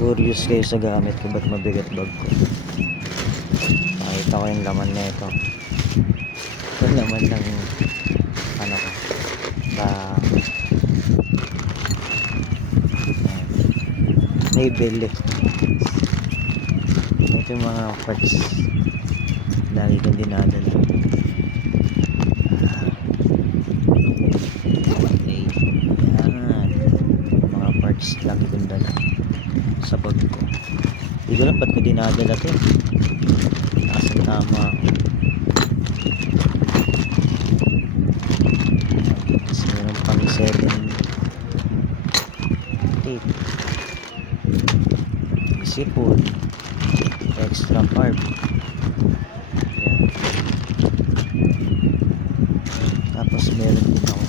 Curious kayo sa gamit ko, ba't mabigat bag ko? Nakita ko yung laman na ito. Yung laman ng ano ko ba, Maybelline. Ito yung mga parts lagi kong dinadala. Okay, yan mga parts lagi kong dala sa bag ko. Hindi ko lang ba't ko dinadala to, nasa tama ako. Tapos meron pang 7 tape, sipon, extra carb. Yan. Tapos meron din ako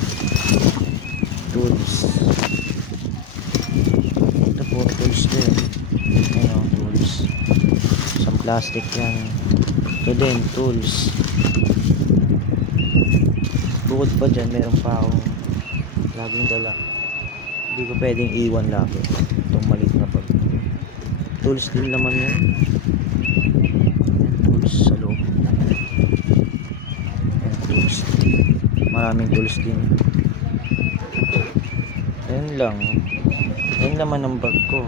tools. Ito puro tools din. Ayun, tools. Isang plastic yan. Ito din, tools. Bukod pa dyan, meron pa akong laging dala. Hindi ko pwedeng iwan lagi itong maliit na bag. Tools din naman yan. Tools sa loob. Yan, tools. Maraming tools din. Ayun lang. Ayun naman ang bag ko.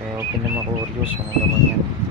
Kaya okay na ma-curious. Ano naman yan.